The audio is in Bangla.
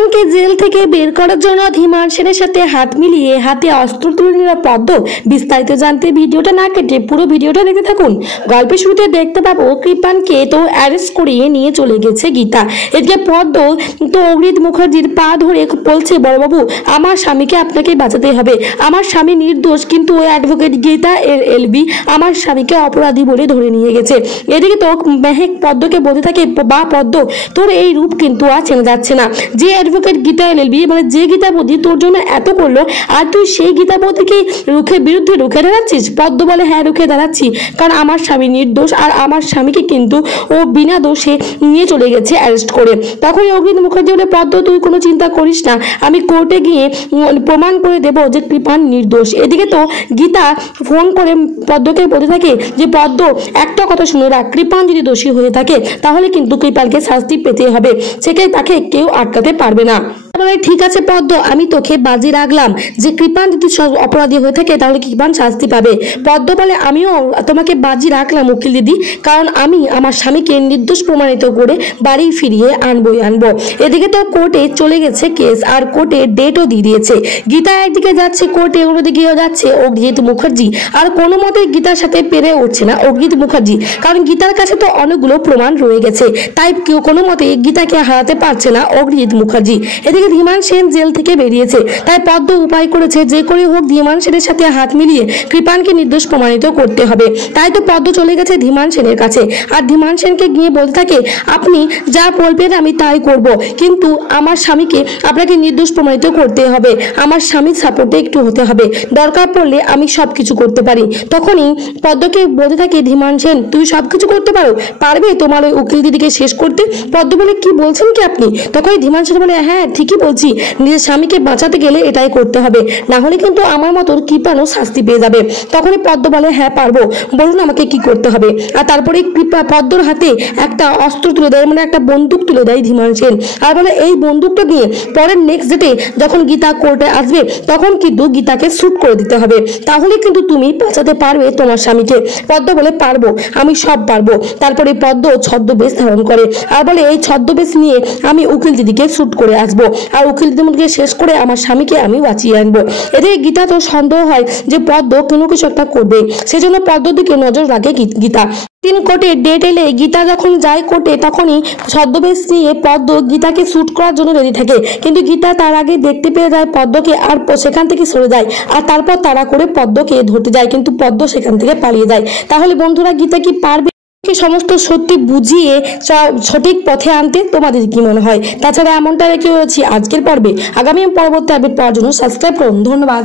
কৃপানকে জেল থেকে বের করার জন্য ধীমান সেনের সাথে হাত মিলিয়ে হাতে অস্ত্র তুলে নিল পদ্ম। বিস্তারিত জানতে ভিডিওটা না কেটে পুরো ভিডিওটা দেখতে থাকুন। গল্পের শুরুতে দেখতে পাবো কৃপানকে তো অ্যারেস্ট করিয়ে নিয়ে চলে গেছে গীতা। এদিকে পদ্ম তো অগ্নিত মুখার্জির পা ধরে বলছে, বড়বাবু আমার স্বামীকে আপনাকে বাঁচাতে হবে, আমার স্বামী নির্দোষ, কিন্তু ওই অ্যাডভোকেট গীতা এলবি আমার স্বামীকে অপরাধী বলে ধরে নিয়ে গেছে। এদিকে তো মেহেক পদ্মকে বলতে থাকে, বা পদ্ম তোর এই রূপ কিন্তু আর চেনা যাচ্ছে না। যে অ্যাডভোকেট গীতা এলবি মানে যে গীতাবধি তোর জন্য এত করলো, আর তুই সেই গীতাবধিকে বিরুদ্ধে রুখে দাঁড়াচ্ছিস। পদ্ম বলে, হ্যাঁ রুখে দাঁড়াচ্ছি, কারণ আমার স্বামী নির্দোষ আর আমার স্বামীকে কিন্তু ও বিনা দোষে নিয়ে চলে গেছে অ্যারেস্ট করে। তখন অগ্নিত মুখার্জি বলে, পদ্ম তুই কোনো চিন্তা করিস না, আমি কোর্টে গিয়ে প্রমাণ করে দেবো যে কৃপান নির্দোষ। এদিকে তো গীতা ফোন করে পদ্মকে বলতে থাকে যে, পদ্ম একটা কথা শুনে রাখ, কৃপান যদি দোষী হয়ে থাকে তাহলে কিন্তু কৃপানকে শাস্তি পেতে হবে, সেখানে তাকে কেউ আটকাতে পারবে না। ঠিক আছে পদ্ম, আমি তোকে বাজি রাখলাম যে কৃপান যদি অপরাধী হয়ে থাকে তাহলে কৃপান শাস্তি পাবে। পদ্ম বলে, আমিও তোমাকে বাজি রাখলাম উকিল দিদি, কারণ আমি আমার স্বামীকে নির্দোষ প্রমাণিত করে বাড়ি ফিরিয়ে আনবো। এদিকে তো কোর্টে চলে গেছে কেস, আর কোর্টে ডেটও দিয়ে দিয়েছে। গীতা একদিকে যাচ্ছে কোর্টে, অন্যদিকেও যাচ্ছে অগ্নিত মুখার্জি। আর কোনো মতে গীতার সাথে পেরে উঠছে না অগ্নিত মুখার্জি, কারণ গীতার কাছে তো অনেকগুলো প্রমাণ রয়ে গেছে, তাই কেউ কোনো মতে গীতাকে হারাতে পারছে না অগ্নিত মুখার্জি। এদিকে ধীমান সেন জেল থেকে বেরিয়েছে, তাই পদ্ম উপায় করেছে যে করে হোক ধীমান সেনের সাথে হাত মিলিয়ে কৃপানকে নির্দোষ প্রমাণিত করতে হবে। তাই তো পদ্ম চলে গেছে ধীমান সেনের কাছে, আর ধীমান সেনকে গিয়ে বলতে থাকে, আপনি যা বলবেন আমি তাই করব, কিন্তু আমার স্বামীকে আপনাকে নির্দোষ প্রমাণিত করতে হবে, আমার স্বামীর সাপোর্টে একটু হতে হবে, দরকার পড়লে আমি সবকিছু করতে পারি। তখনই পদ্মকে বলতে থাকে ধীমান সেন, তুই সবকিছু করতে পারবে তোমার ওই উকিল দিদিকে শেষ করতে? পদ্ম বলে, কি বলছেন কি আপনি? তখনই ধীমান সেন বলে, হ্যাঁ ঠিকই বলছি, নিজের স্বামীকে বাঁচাতে গেলে এটাই করতে হবে, না হলে কিন্তু আমার মতো কৃপানও শাস্তি পেয়ে যাবে। তখনই পদ্ম বলে, হ্যাঁ পারবো, বলুন আমাকে কি করতে হবে। আর তারপরে পদ্মর হাতে একটা অস্ত্র তুলে দেয়, মানে একটা বন্দুক তুলে দেয় ধীমান সেন, আর বলে এই বন্দুকটা নিয়ে পরের নেক্সট ডেটে যখন গীতা কোর্টে আসবে তখন কিন্তু গীতাকে শুট করে দিতে হবে, তাহলে কিন্তু তুমি বাঁচাতে পারবে তোমার স্বামীকে। পদ্ম বলে, পারবো, আমি সব পারবো। তারপরে পদ্ম ছদ্মবেশ ধারণ করে আর বলে, এই ছদ্মবেশ নিয়ে আমি উকিল দিদিকে শুট করে আসবো, আর উকিল দিদিকে শেষ করে আমার স্বামীকে আমি বাঁচিয়ে আনবো। এদিকে গীতা তো সন্দেহ হয় যে পদ্ম কোনো কিছু একটা করবে, সেজন্য পদ্মর দিকে নজর রাখে গীতা। কোর্টে ডেট এলে গীতা যখন যায় কোর্টে, তখনই ছদ্মবেশ নিয়ে পদ্ম গীতাকে শুট করার জন্য রেডি থাকে, কিন্তু গীতা তার আগে দেখতে পেয়ে যায় পদ্মকে, আর সেখান থেকে সরে যায়, আর তারপর তাড়া করে পদ্মকে ধরতে যায়, কিন্তু পদ্ম সেখান থেকে পালিয়ে যায়। তাহলে বন্ধুরা, গীতা কি পারবে সমস্ত সত্যি বুঝিয়ে সঠিক পথে আনতে? তোমাদের কি মনে হয়? তাছাড়া এমনটা রেখে রয়েছি আজকের পর্বে। আগামী পরবর্তী আপডেট পাওয়ার জন্য সাবস্ক্রাইব করুন। ধন্যবাদ।